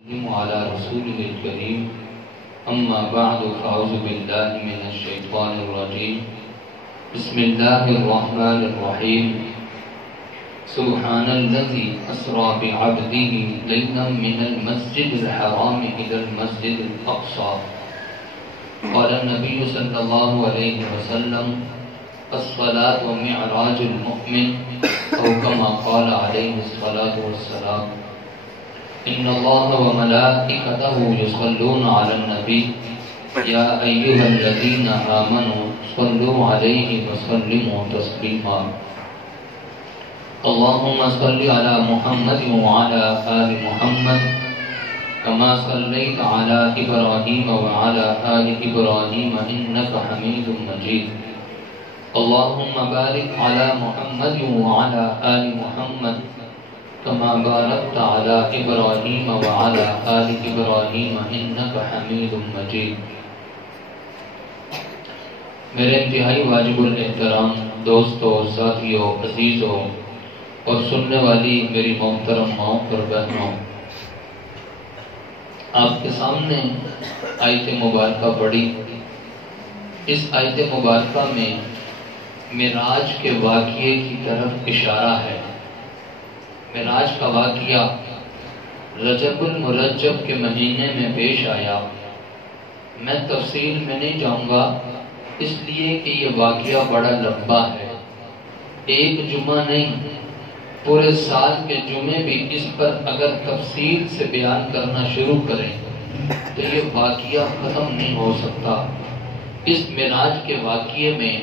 على رسوله الكريم أما بعد فأعوذ بالله من الشيطان الرجيم بسم الله الرحمن الرحيم سبحان الذي أسرى بعبده ليلا من المسجد الحرام إلى المسجد الأقصى قال النبي صلى الله عليه وسلم الصلاة معراج المؤمن أو كما قال عليه الصلاة والسلام إن الله وملائكته يصلون على النبي يا أيها الذين آمنوا صلوا عليه وسلموا تسليما اللهم صل على محمد وعلى آل محمد كما صليت على إبراهيم وعلى آل إبراهيم إنك حميد مجيد اللهم بارك على محمد وعلى آل محمد كما باركت على إبراهيم وعلى آل إبراهيم إنك حميد مجيد میرے انتہائی واجب الاحترام دوستوں، ساتھیوں، عزیزوں اور سننے والی میری محترم ماؤں اور بہنوں، آپ کے سامنے آیت مبارکہ پڑھی۔ اس آیت مبارکہ میں معراج کے واقعے کی طرف اشارہ ہے۔ معراج کا واقعہ رجب المرجب کے مہینے میں پیش آیا۔ میں تفصیل میں نہیں جاؤں گا اس لیے کہ یہ واقعہ بڑا لمبا ہے، ایک جمعہ نہیں پورے سال کے جمعے بھی اس پر اگر تفصیل سے بیان کرنا شروع کریں تو یہ واقعہ ختم نہیں ہو سکتا۔ اس معراج کے واقعے میں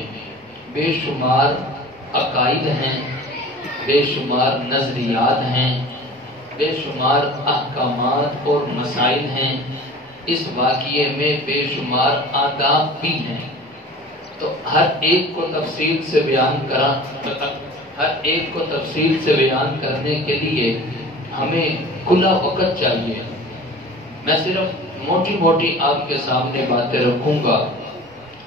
بے شمار عقائد ہیں، بے شمار نظریات ہیں، بے شمار احکامات اور مسائل ہیں، اس واقعے میں بے شمار آداب بھی ہیں۔ تو ہر ایک کو تفصیل سے بیان کرنے کے لیے ہمیں کھلا وقت چاہیے۔ میں صرف موٹی موٹی آپ کے سامنے باتیں رکھوں گا۔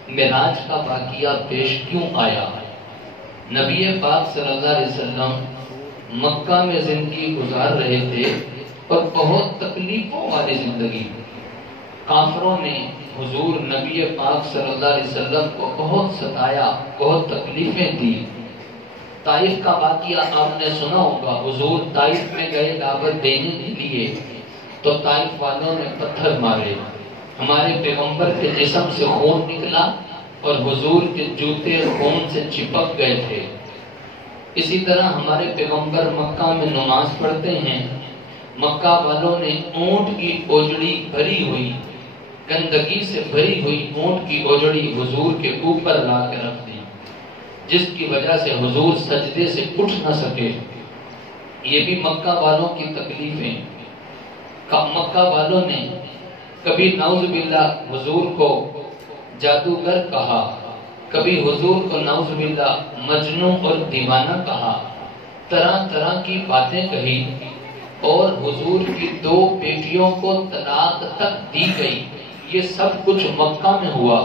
معراج کا واقعہ پیش کیوں آیا؟ نبی پاک صلی اللہ علیہ وسلم مکہ میں زندگی گزار رہے تھے اور بہت تکلیفوں والی زندگی۔ کافروں نے حضور نبی پاک صلی اللہ علیہ وسلم کو بہت ستایا، بہت تکلیفیں دی۔ طائف کا واقعہ آپ نے سنا ہوگا۔ حضور طائف میں گئے دعوت دینے کے لیے تو طائف والوں نے پتھر مارے، ہمارے پیغمبر کے جسم سے خون نکلا اور حضور کے جوتے خون سے چپک گئے تھے۔ اسی طرح ہمارے پیغمبر مکہ میں نماز پڑھتے ہیں، مکہ والوں نے اونٹ کی اوجڑی بھری ہوئی، گندگی سے بھری ہوئی اونٹ کی اوجڑی حضور کے اوپر لا کے رکھ دی، جس کی وجہ سے حضور سجدے سے اٹھ نہ سکے۔ یہ بھی مکہ والوں کی تکلیفیں۔ مکہ والوں نے کبھی نعوذ باللہ حضور کو جادوگر کہا، کبھی حضور کو نعوذ باللہ مجنون اور دیوانہ کہا، طرح طرح کی باتیں کہی، اور حضور کی 2 بیٹیوں کو طلاق تک دی گئی۔ یہ سب کچھ مکہ میں ہوا۔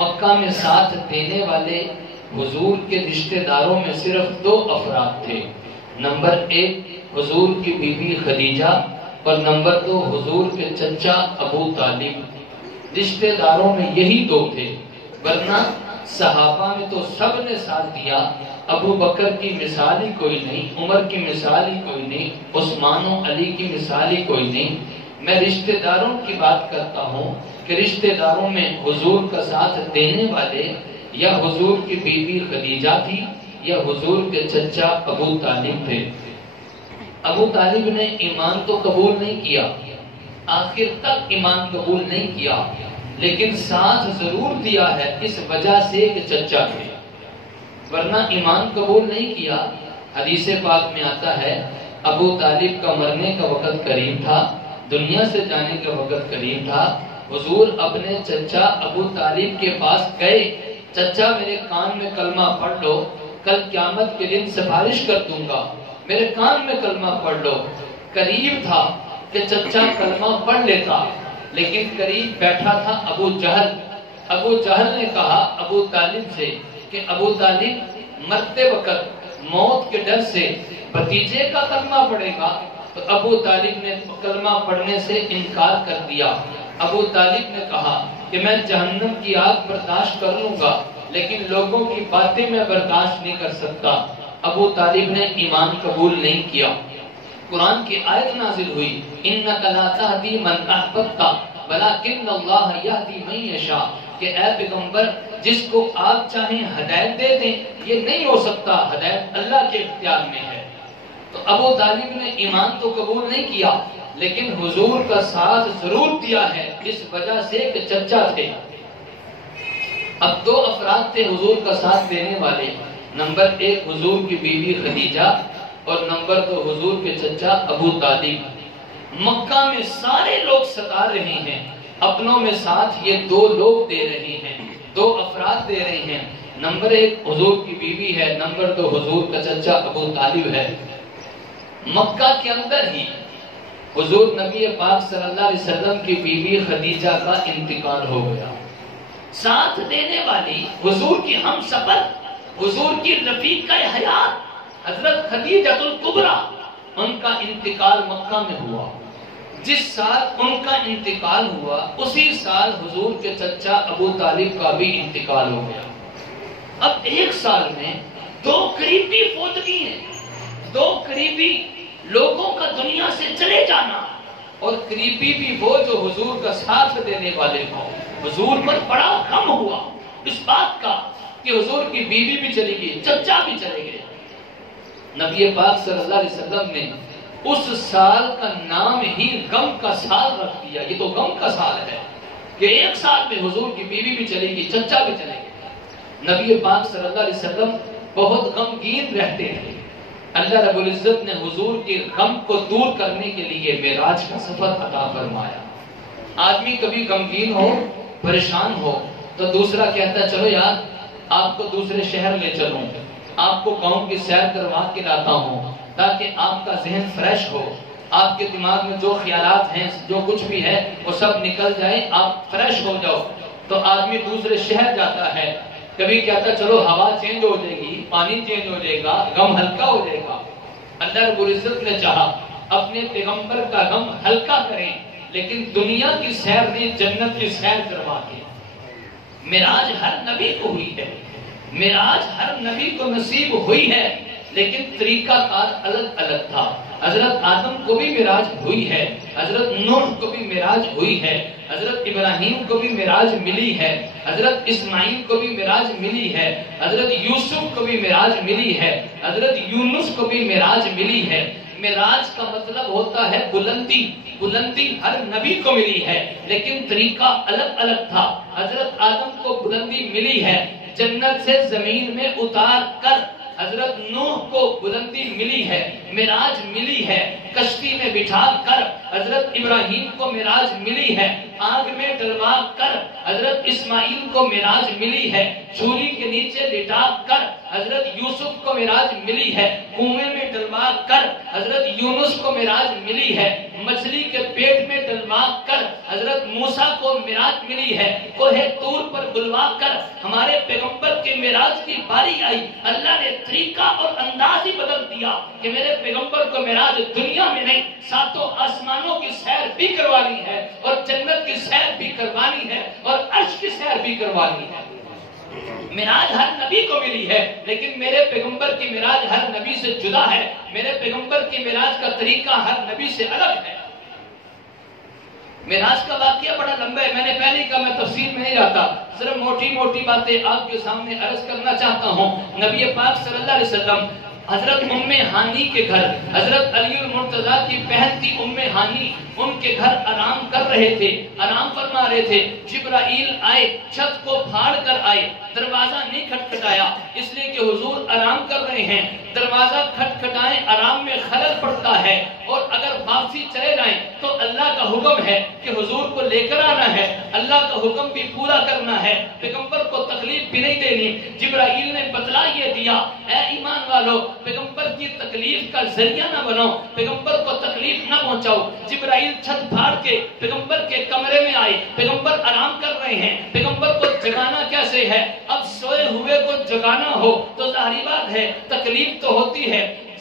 مکہ میں ساتھ دینے والے حضور کے رشتہ داروں میں صرف 2 افراد تھے۔ نمبر 1 حضور کی بیوی خدیجہ اور نمبر 2 حضور کے چچا ابو طالب۔ رشتہ داروں میں یہی 2 تھے، ورنہ صحابہ میں تو سب نے ساتھ دیا۔ ابو بکر کی مثال ہی کوئی نہیں، عمر کی مثال ہی کوئی نہیں، عثمان و علی کی مثال ہی کوئی نہیں۔ میں رشتہ داروں کی بات کرتا ہوں کہ رشتہ داروں میں حضور کا ساتھ دینے والے یا حضور کی بیوی خدیجہ تھی یا حضور کے چچا ابو طالب تھے۔ ابو طالب نے ایمان تو قبول نہیں کیا، آخر تک ایمان قبول نہیں کیا، لیکن ساتھ ضرور دیا ہے اس وجہ سے کہ چچا تھے، ورنہ ایمان قبول نہیں کیا۔ حدیث پاک میں آتا ہے ابو طالب کا مرنے کا وقت قریب تھا، دنیا سے جانے کا وقت قریب تھا۔ حضور اپنے چچا ابو طالب کے پاس گئے، چچا میرے کان میں کلمہ پڑھ لو، کل قیامت کے دن سفارش کر دوں گا، میرے کان میں کلمہ پڑھ لو۔ قریب تھا کہ چچا کلمہ پڑھ لیتا، لیکن قریب بیٹھا تھا ابو جہل۔ ابو جہل نے کہا ابو طالب سے کہ ابو طالب مرتے وقت موت کے ڈر سے بھتیجے کا کلمہ پڑھے گا تو ابو طالب نے کلمہ پڑھنے سے انکار کر دیا۔ ابو طالب نے کہا کہ میں جہنم کی آگ برداشت کر لوں گا لیکن لوگوں کی باتیں میں برداشت نہیں کر سکتا۔ ابو طالب نے ایمان قبول نہیں کیا۔ قرآن کی آیت نازل ہوئی اِنَّكَ لَا تَهْدِي مَنْ أَحْبَبْتَ وَلَكِنَّ اللَّهَ يَهْدِي مَن يَشَاءُ، کہ اے پیغمبر جس کو آپ چاہیں ہدایت دے دیں، یہ نہیں ہو سکتا، ہدایت اللہ کے اختیار میں ہے۔ تو ابو طالب نے ایمان تو قبول نہیں کیا لیکن حضور کا ساتھ ضرور دیا ہے، اس وجہ سے کہ چچا تھے۔ اب دو افراد تھے حضور کا ساتھ دینے والے، نمبر ایک حضور کی بیوی خدیجہ اور نمبر دو حضور کے چچا ابو طالب۔ مکہ میں سارے لوگ ستا رہے ہیں، اپنوں میں ساتھ یہ دو لوگ دے رہے ہیں، دو افراد دے رہے ہیں، نمبر ایک حضور کی بیوی ہے، نمبر دو حضور کا چچا ابو طالب ہے۔ مکہ کے اندر ہی حضور نبی پاک صلی اللہ علیہ وسلم کی بیوی خدیجہ کا انتقال ہو گیا۔ ساتھ دینے والی حضور کی ہم سفر، حضور کی رفیق حیات حضرت خدیجہ الکبریٰ، ان کا انتقال مکہ میں ہوا۔ جس سال ان کا انتقال ہوا اسی سال حضور کے چچا ابو طالب کا بھی انتقال ہو گیا۔ اب ایک سال میں دو قریبی فوتگی ہیں، دو قریبی لوگوں کا دنیا سے چلے جانا، اور قریبی بھی وہ جو حضور کا ساتھ دینے والے ہوں۔ حضور پر بڑا غم ہوا اس بات کا کہ حضور کی بیوی بھی چلی گئی، چچا بھی چلے گئے۔ نبی پاک صلی اللہ علیہ وسلم نے اس سال کا نام ہی غم کا سال رکھ دیا۔ یہ تو غم کا سال ہے کہ ایک سال میں حضور کی بیوی بھی چلے گی، چچا بھی چلے گئے۔ نبی پاک صلی اللہ علیہ وسلم بہت غمگین رہتے تھے۔ اللہ رب العزت نے حضور کے غم کو دور کرنے کے لیے معراج کا سفر عطا فرمایا۔ آدمی کبھی غمگین ہو، پریشان ہو تو دوسرا کہتا ہے چلو یار آپ کو دوسرے شہر لے چلوں، آپ کو گاؤں کی سیر کروا کے لاتا ہوں تاکہ آپ کا ذہن فریش ہو، آپ کے دماغ میں جو خیالات ہیں جو کچھ بھی ہے وہ سب نکل جائے، آپ فریش ہو جاؤ۔ تو آدمی دوسرے شہر جاتا ہے، کبھی کہتا چلو ہوا چینج ہو جائے گی، پانی چینج ہو جائے گا، غم ہلکا ہو جائے گا۔ اللہ رب العزت نے چاہا اپنے پیغمبر کا غم ہلکا کریں لیکن دنیا کی سیر نہیں، جنت کی سیر کروا کے۔ معراج ہر نبی کو ہوئی ہے، معراج ہر نبی کو نصیب ہوئی ہے لیکن طریقہ کار الگ الگ تھا۔ حضرت آدم کو بھی معراج ہوئی ہے، حضرت نوح کو بھی معراج ہوئی ہے، حضرت ابراہیم کو بھی معراج ملی ہے، حضرت اسماعیل کو بھی معراج ملی ہے، حضرت یوسف کو بھی معراج ملی ہے، حضرت یونس کو بھی معراج ملی ہے۔ معراج کا مطلب ہوتا ہے بلندی، بلندی ہر نبی کو ملی ہے لیکن طریقہ الگ الگ تھا۔ حضرت آدم کو بلندی ملی ہے جنت سے زمین میں اتار کر، حضرت نوح کو بلندی ملی ہے، معراج ملی ہے کشتی میں بٹھا کر، حضرت ابراہیم کو معراج ملی ہے آگ میں ڈلوا کر، حضرت اسماعیل کو معراج ملی ہے چھری کے نیچے لٹا کر، حضرت یوسف کو معراج ملی ہے کنویں میں ڈلوا کر، حضرت یونس کو معراج ملی ہے مچھلی کے پیٹ میں ڈلوا کر، حضرت موسیٰ کو معراج ملی ہے کوہ طور پر بلوا کر۔ ہمارے پیغمبر کے معراج کی باری آئی، اللہ نے طریقہ اور انداز ہی بدل دیا کہ میرے پیغمبر کو معراج دنیا میں نہیں، ساتوں آسمانوں کی سیر بھی کروانی ہے اور جنت کی سیر بھی کروانی ہے اور عرش کی سیر بھی کروانی ہے۔ معراج ہر نبی کو ملی ہے لیکن میرے پیغمبر کی معراج ہر نبی سے جدا ہے، میرے پیغمبر کی معراج کا طریقہ ہر نبی سے الگ ہے۔ معراج کا واقعہ بڑا لمبا ہے، میں نے پہلے کہا میں تفصیل میں نہیں جاتا، صرف موٹی موٹی باتیں آپ کے سامنے عرض کرنا چاہتا ہوں۔ نبی پاک صلی اللہ علیہ وسلم حضرت ام ہانی کے گھر، حضرت علی المرتضیٰ کی بہن تھی ام ہانی، ان کے گھر آرام کر رہے تھے، آرام فرما رہے تھے۔ جبرائیل آئے، چھت کو پھاڑ کر آئے، دروازہ نہیں کھٹکھٹایا اس لیے کہ حضور آرام کر رہے ہیں، دروازہ کھٹکھٹائیں آرام میں خلل پڑتا ہے، اور اگر واپسی چلے جائیں تو اللہ کا حکم ہے کہ حضور کو لے کر آنا ہے، اللہ کا حکم بھی پورا کرنا ہے، پیغمبر کو تکلیف بھی نہیں دینی۔ جبرائیل نے بتلا یہ دیا، اے ایمان والو پیغمبر کی تکلیف کا ذریعہ نہ بنو، پیغمبر کو تکلیف نہ پہنچاؤ۔ جبرائیل چھت پھاڑ کے پیغمبر کے کمرے میں آئے، پیغمبر آرام کر رہے ہیں، پیغمبر کو جگانا کیسے ہے؟ اب سوئے ہوئے کو جگانا ہو تو ظاہری بات ہے تکلیف تو ہوتی ہے،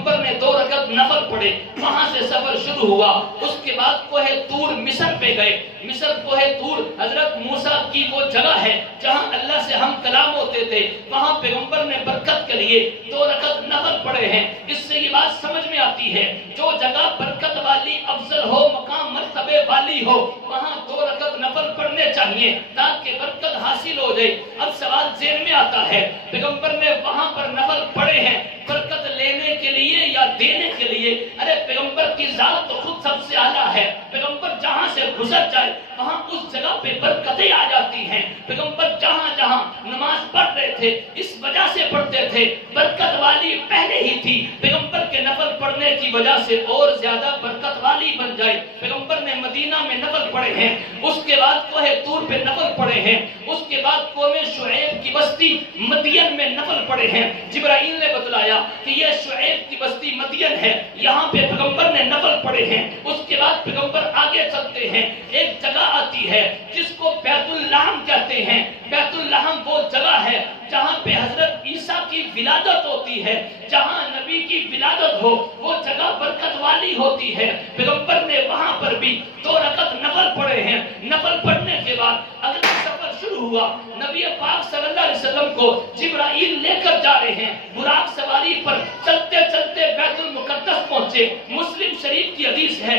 پیغمبر نے 2 رکعت نفل پڑھے، وہاں سے سفر شروع ہوا۔ اس کے بعد کوہ طور مصر پہ گئے۔ مصر کوہ طور حضرت موسیٰ کی وہ جگہ ہے جہاں اللہ سے ہم کلام ہوتے تھے، وہاں پیغمبر نے برکت کے لیے 2 رکعت نفل پڑھے ہیں۔ اس سے یہ بات سمجھ میں آتی ہے جو جگہ برکت والی، افضل ہو، مقام مرتبے والی ہو، وہاں 2 رکعت نفل پڑھنے چاہیے تاکہ برکت حاصل ہو جائے۔ اب سوال ذہن میں آتا ہے، پیغمبر نے وہاں پر نفل پڑھے ہیں برکت لینے کے لیے یا دینے کے لیے؟ ارے پیغمبر کی ذات تو خود سب سے اعلیٰ ہے، پیغمبر جہاں سے گزر جائے وہاں اس جگہ پہ برکتیں آ جاتی ہیں۔ پیغمبر جہاں جہاں نماز پڑھ رہے تھے اس وجہ سے پڑھتے تھے، برکت والی پہلے ہی تھی، پیغمبر کے نفل پڑھنے کی وجہ سے اور زیادہ برکت والی بن جائے۔ پیغمبر نے مدینہ میں نفل پڑھے ہیں، اس کے بعد کوہ طور پہ نفل پڑھے ہیں، اس کے بعد قوم شعیب کی بستی مدین میں نفل پڑھے ہیں۔ جبرائیل نے بتلایا کہ یہ شعیب کی بستی مدین ہے، یہاں پہ پیغمبر نے نفل پڑھے ہیں۔ اس کے بعد پیغمبر آگے چلتے ہیں، ایک جگہ آتی ہے جس کو بیت اللحم کہتے ہیں۔ بیت اللحم وہ جگہ ہے جہاں پہ حضرت عیسیٰ کی ولادت ہوتی ہے، جہاں نبی کی ولادت ہو وہ جگہ برکت والی ہوتی ہے۔ پیغمبر نے وہاں پر بھی 2 رکعت نفل پڑھے ہیں۔ نفل پڑھنے کے بعد اگلا سفر شروع ہوا۔ نبی پاک صلی اللہ علیہ وسلم کو جبرائیل لے کر جا رہے ہیں، براق سواری پر چلتے چلتے بیت المقدس پہنچے۔ مسلم شریف کی حدیث ہے،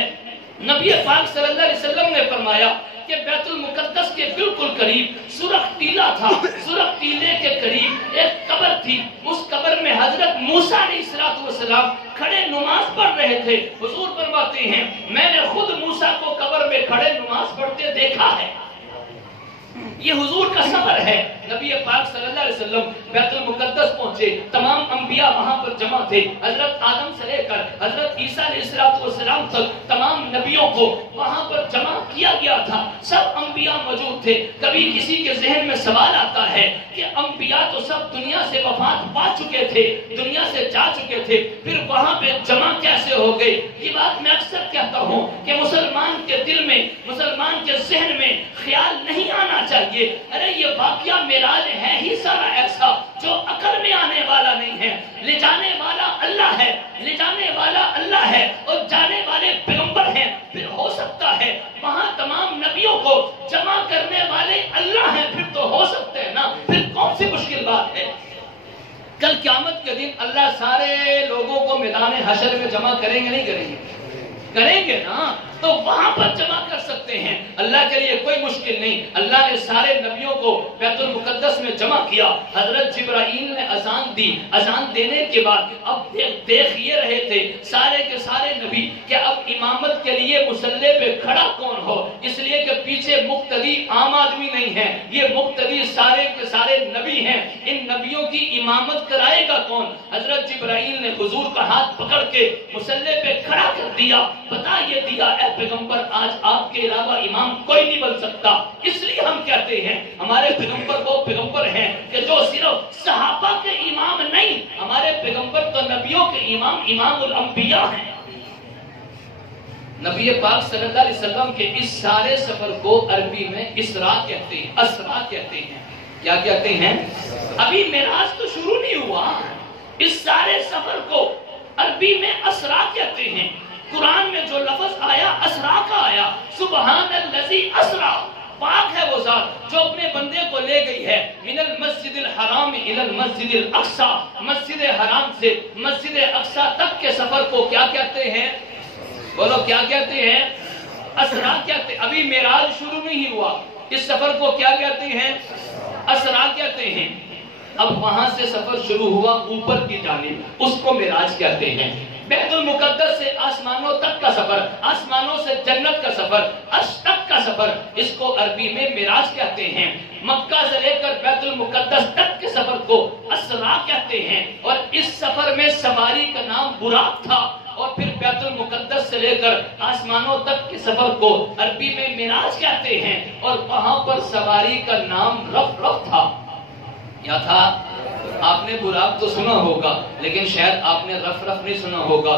نبی پاک صلی اللہ علیہ وسلم نے فرمایا کہ بیت المقدس کے بالکل قریب سرخ ٹیلا تھا، سرخ ٹیلے کے قریب ایک قبر تھی، اس قبر میں حضرت موسیٰ علیہ السلام کھڑے نماز پڑھ رہے تھے۔ حضور فرماتے ہیں میں نے خود موسیٰ کو قبر میں کھڑے نماز پڑھتے دیکھا ہے۔ یہ حضور کا سفر ہے۔ نبی پاک صلی اللہ علیہ وسلم بیت المقدس پہنچے، تمام انبیاء وہاں پر جمع تھے، حضرت آدم سے لے کر حضرت عیسیٰ علیہ السلام تک تمام نبیوں کو وہاں پر جمع کیا گیا تھا، سب انبیاء موجود تھے۔ کبھی کسی کے ذہن میں سوال آتا ہے کہ انبیاء تو سب دنیا سے وفات پا چکے تھے، دنیا سے جا چکے تھے، پھر وہاں پہ جمع کیسے ہو گئے؟ یہ بات میں اکثر کہتا ہوں کہ مسلمان کے دل میں، مسلمان کے ذہن میں خیال نہیں آنا چاہیے ارے یہ واقعہ معراج ہے ہی سارا ایسا جو عقل میں آنے والا نہیں ہے۔ لے جانے والا اللہ ہے، لے جانے والا اللہ ہے اور جانے والے پیغمبر ہیں۔ پھر ہو سکتا ہے وہاں تمام نبیوں کو جمع کرنے والے اللہ ہیں، پھر تو ہو سکتے ہیں نا، پھر کون سی مشکل بات ہے؟ کل قیامت کے دن اللہ سارے لوگوں کو میدان حشر میں جمع کریں گے نہیں کریں گے؟ کریں گے نا، تو وہاں پر جمع کر سکتے ہیں، اللہ کے لیے کوئی مشکل نہیں۔ اللہ نے سارے نبیوں کو بیت المقدس میں جمع کیا، حضرت جبرائیل نے اذان دی، اذان دینے کے بعد اب دیکھ یہ رہے تھے سارے کے سارے نبی کہ اب امامت کے لیے مصلی پہ کھڑا کون ہو، اس لیے کہ پیچھے مقتدی عام آدمی نہیں ہے، یہ مقتدی سارے کے سارے نبی ہیں، ان نبیوں کی امامت کرائے گا کون؟ حضرت جبرائیل نے حضور کا ہاتھ پکڑ کے مصلی پہ کھڑا کر دیا، بتا یہ دیا اے پیغمبر آج آپ کے علاوہ امام کوئی نہیں بن سکتا۔ اس لیے ہم کہتے ہیں ہمارے پیغمبر وہ پیغمبر ہیں کہ جو صرف صحابہ کے امام نہیں، ہمارے پیغمبر تو نبیوں کے امام، امام الانبیاء ہیں۔ نبی پاک صلی اللہ علیہ وسلم کے اس سارے سفر کو عربی میں اسراء کہتے ہیں، اسراء کہتے ہیں۔ کیا کہتے ہیں؟ ابھی معراج تو شروع نہیں ہوا، اس سارے سفر کو عربی میں اسراء کہتے ہیں۔ قرآن میں جو لفظ آیا اسراء کا آیا، سبحان الذی اسراء، پاک ہے وہ ذات جو اپنے بندے کو لے گئی ہے من المسجد الحرام الى المسجد الاقصی، مسجد حرام سے مسجد اقصی تک کے سفر کو کیا کہتے ہیں؟ بولو کیا کہتے ہیں؟ اسراء کہتے ہیں۔ ابھی معراج شروع نہیں ہوا، اس سفر کو کیا کہتے ہیں؟ اسراء کہتے ہیں۔ اب وہاں سے سفر شروع ہوا اوپر کی جانب، اس کو معراج کہتے ہیں۔ بیت المقدس سے آسمانوں تک کا سفر، آسمانوں سے جنت کا سفر، عرش تک کا سفر، اس کو عربی میں معراج کہتے ہیں۔ مکہ سے لے کر بیت المقدس تک کے سفر کو اسراء کہتے ہیں، اور اس سفر میں سواری کا نام براق تھا، اور پھر بیت المقدس سے لے کر آسمانوں تک کے سفر کو عربی میں معراج کہتے ہیں، اور وہاں پر سواری کا نام رف رف تھا۔ کیا تھا؟ آپ نے براق تو سنا ہوگا لیکن شاید آپ نے رف رف نہیں سنا ہوگا۔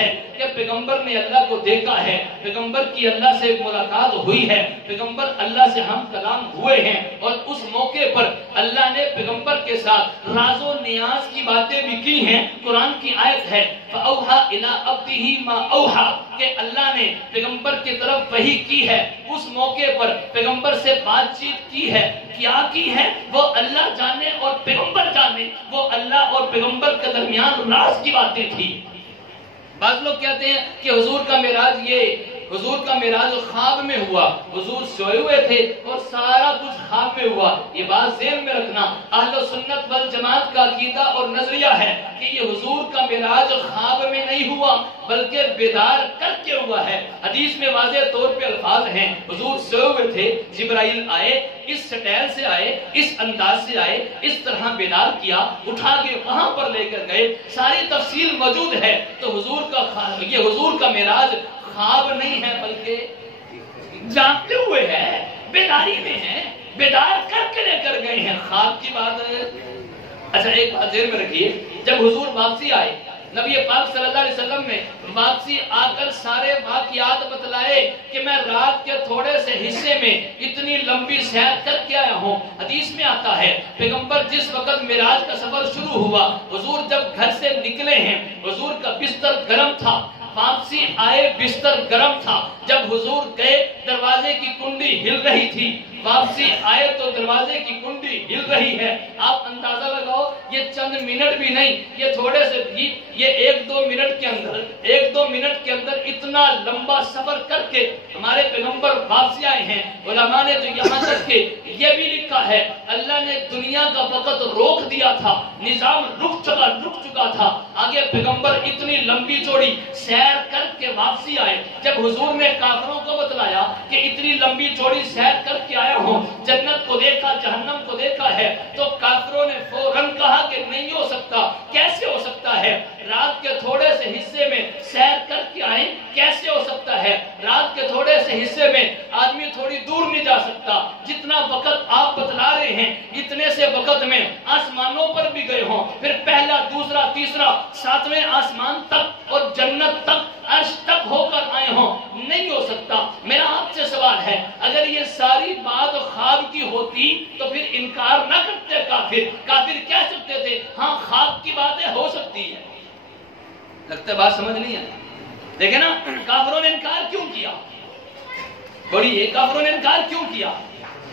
ہے کہ پیغمبر نے اللہ کو دیکھا ہے، پیغمبر کی اللہ سے ملاقات ہوئی ہے، پیغمبر اللہ سے ہم کلام ہوئے ہیں، اور اس موقع پر اللہ نے پیغمبر کے ساتھ راز و نیاز کی باتیں بھی کی ہیں۔ قرآن کی آیت ہے فَأَوْحَى إِلَىٰ عَبْدِهِ مَا أَوْحَىٰ کہ اللہ نے پیغمبر کی طرف وحی کی ہے، اس موقع پر پیغمبر سے بات چیت کی ہے، کیا کی ہے وہ اللہ جانے اور پیغمبر جانے، وہ اللہ اور پیغمبر کے درمیان راز کی باتیں تھی۔ بعض لوگ کہتے ہیں کہ حضور کا معراج خواب میں ہوا، حضور سوئے ہوئے تھے اور سارا کچھ خواب میں ہوا۔ یہ بات ذہن میں رکھنا، اہل سنت والجماعت کا عقیدہ اور نظریہ ہے کہ یہ حضور کا معراج خواب میں نہیں ہوا بلکہ بیدار کر کے ہوا ہے۔ حدیث میں واضح طور پہ الفاظ ہیں، حضور سوئے ہوئے تھے، جبرائیل آئے، اس سٹائل سے آئے، اس انداز سے آئے، اس طرح بیدار کیا، اٹھا کے وہاں پر لے کر گئے، ساری تفصیل موجود ہے۔ تو حضور کا معراج خواب نہیں ہے بلکہ جاگتے ہوئے ہے، بیداری میں ہے، بیدار کر کے لے کر گئے ہیں، خواب کی بات ہے۔ اچھا ایک بات ذہن میں رکھیے، جب حضور واپسی آئے، نبی پاک صلی اللہ علیہ وسلم نے واپسی آ کر سارے واقعات بتلائے کہ میں رات کے تھوڑے سے حصے میں اتنی لمبی سیر کر کے آیا ہوں۔ حدیث میں آتا ہے پیغمبر جس وقت معراج کا سفر شروع ہوا، حضور جب گھر سے نکلے ہیں، حضور کا بستر گرم تھا، واپسی آئے بستر گرم تھا، جب حضور گئے دروازے کی کنڈی ہل رہی تھی، واپسی آئے تو دروازے کی کنڈی ہل رہی ہے۔ آپ اندازہ لگاؤ، یہ چند منٹ بھی نہیں، یہ تھوڑے سے بھی، یہ ایک دو منٹ کے اندر اتنا لمبا سفر کر کے ہمارے پیغمبر واپسی آئے ہیں۔ علماء نے تو یہاں تک کہ یہ بھی لکھا ہے اللہ نے دنیا کا وقت روک دیا تھا، نظام رک چکا تھا، آگے پیغمبر اتنی لمبی چوڑی سیر کر کے واپسی آئے۔ جب حضور نے کافروں کو بتلایا کہ اتنی لمبی چوڑی سیر کر کے آیا ہوں، جنت کو دیکھا، جہنم کو دیکھا ہے، تو کافروں نے فوراً کہا کہ نہیں ہو سکتا، کیسے ہو سکتا ہے؟ رات کے تھوڑے سے حصے میں سیر کر کے آئے، کیسے ہو سکتا ہے؟ رات کے تھوڑے سے حصے میں آدمی تھوڑی دور نہیں جا سکتا، جتنا وقت آپ بتلا رہے ہیں اتنے سے وقت میں آسمانوں پر بھی گئے ہوں، پھر پہلا، دوسرا، تیسرا، ساتویں آسمان تک اور جنت تک، عرش تک ہو کر آئے ہوں، نہیں ہو سکتا۔ میرا آپ سے سوال ہے، اگر یہ ساری بات خواب کی ہوتی تو پھر انکار نہ کرتے کافر کہہ سکتے تھے ہاں خواب کی باتیں ہو سکتی ہے۔ لگتا ہے بات سمجھ نہیں ہے؟ دیکھیں نا، کافروں نے انکار کیوں کیا؟ بڑی ہے، کافروں نے انکار کیوں کیا؟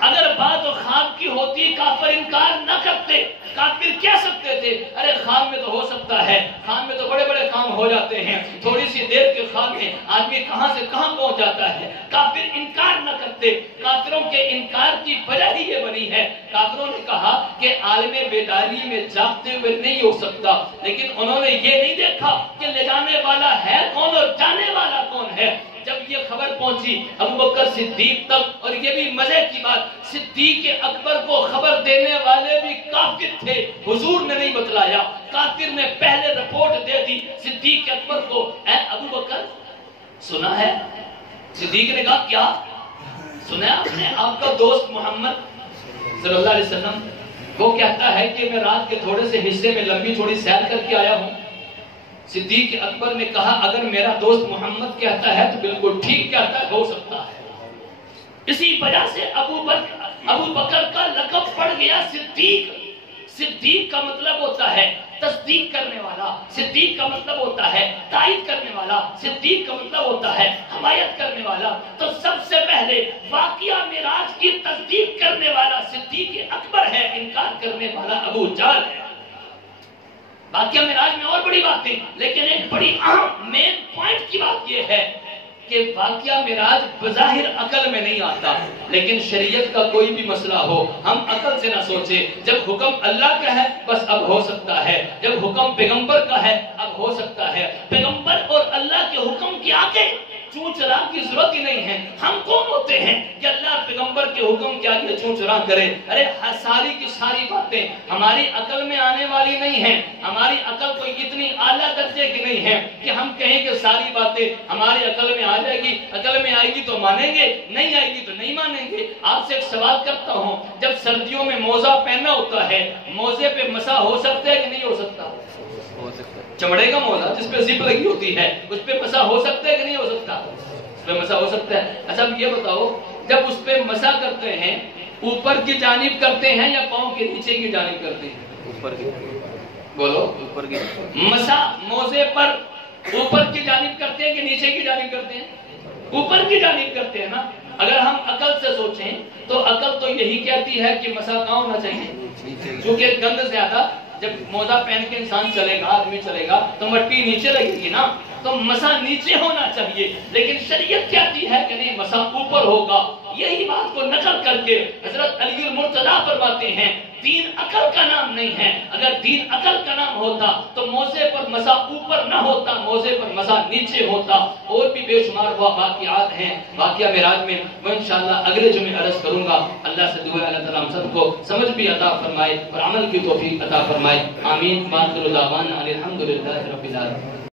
اگر بات خواب کی ہوتی کافر انکار نہ کرتے، کافر کہہ سکتے تھے ارے خواب میں تو ہو سکتا ہے، خواب میں تو بڑے بڑے کام ہو جاتے ہیں، تھوڑی سی دیر کے خواب میں آدمی کہاں سے کہاں پہنچ جاتا ہے۔ کافر انکار نہ کرتے، کافروں کے انکار کی وجہ ہی یہ بنی ہے، کافروں نے کہا کہ عالم بیداری میں جاگتے ہوئے نہیں ہو سکتا، لیکن انہوں نے یہ نہیں دیکھا کہ لے جانے والا ہے کون اور جانے والا کون ہے۔ جب یہ خبر پہنچی ابو بکر صدیق تک، اور یہ بھی مزے کی بات، صدیق اکبر کو خبر دینے والے بھی کافر تھے، حضور نے نہیں بتلایا، کافر نے پہلے رپورٹ دے دی صدیق اکبر کو، اے ابو بکر سنا ہے؟ صدیق نے کہا کیا سنا ہے آپ نے؟ آپ کا دوست محمد صلی اللہ علیہ وسلم وہ کہتا ہے کہ میں رات کے تھوڑے سے حصے میں لمبی تھوڑی سیر کر کے آیا ہوں۔ صدیق اکبر نے کہا اگر میرا دوست محمد کہتا ہے تو بالکل ٹھیک کہتا ہے، ہو سکتا ہے۔ اسی وجہ سے ابو بکر کا لقب پڑ گیا صدیق۔ صدیق کا مطلب ہوتا ہے تصدیق کرنے والا، صدیق کا مطلب ہوتا ہے تائید کرنے والا، صدیق کا مطلب ہوتا ہے حمایت کرنے والا۔ تو سب سے پہلے واقعہ معراج کی تصدیق کرنے والا صدیق اکبر ہے، انکار کرنے والا ابو جہل ہے۔ واقعہ معراج میں اور بڑی باتیں، لیکن ایک بڑی اہم مین پوائنٹ کی بات یہ ہے کہ واقعہ معراج بظاہر عقل میں نہیں آتا، لیکن شریعت کا کوئی بھی مسئلہ ہو ہم عقل سے نہ سوچیں، جب حکم اللہ کا ہے بس اب ہو سکتا ہے، جب حکم پیغمبر کا ہے اب ہو سکتا ہے۔ پیغمبر اور اللہ کے حکم کے آگے چون چرا کی ضرورت ہی نہیں ہے۔ ہم کون ہوتے ہیں کہ اللہ پیغمبر کے حکم کے آگے چون چرا کرے؟ ارے ساری کی ساری باتیں ہماری عقل میں آنے والی نہیں ہیں، ہماری عقل کوئی اتنی اعلیٰ درجے کی نہیں ہے کہ ہم کہیں کہ ساری باتیں ہماری عقل میں آ جائے گی، عقل میں آئے گی تو مانیں گے، نہیں آئے گی تو نہیں مانیں گے۔ آپ سے ایک سوال کرتا ہوں، جب سردیوں میں موزہ پہننا ہوتا ہے، موزے پہ مسا ہو سکتا ہے کہ نہیں ہو سکتا؟ ہو سکتا ہے۔ چمڑے کا موزہ جس پہ زپ لگی ہوتی ہے اس پہ مسح ہو سکتا ہے کہ نہیں ہو سکتا؟ اس پہ مسح ہو سکتا ہے. اچھا اب یہ بتاؤ جب اس پہ مسح کرتے ہیں اوپر کی جانب کرتے ہیں یا پاؤں کے نیچے کی جانب کرتے ہیں؟ اوپر کی. بولو اوپر کی. مسح موزے پر اوپر کی جانب کرتے ہیں کہ نیچے کی جانب کرتے ہیں؟ اوپر کی جانب کرتے ہیں نا. اگر ہم عقل سے سوچیں تو عقل تو یہی کہتی ہے کہ مسح کہاں ہونا چاہیے؟ کیونکہ گند زیادہ جب موزہ پہن کے انسان چلے گا آدمی چلے گا تو مٹی نیچے لگے گی نا تو مسح نیچے ہونا چاہیے. لیکن شریعت کہتی ہے کہ نہیں مسح اوپر ہوگا. یہی بات کو نقل کر کے حضرت علی المرتضیٰ فرماتے ہیں دین عقل کا نام نہیں ہے. اگر دین عقل کا نام ہوتا تو موزے پر مسح اوپر نہ ہوتا, موزے پر مسح نیچے ہوتا. اور بھی بے شمار واقعات ہیں. واقعہ معراج میں وہ انشاءاللہ اگلے جمعے عرض کروں گا. اللہ سے دعا ہے اللہ تعالیٰ ہم سب کو سمجھ بھی عطا فرمائے اور عمل کی توفیق عطا فرمائے. آمین. وآخر دعوانا الحمدللہ رب العالمین.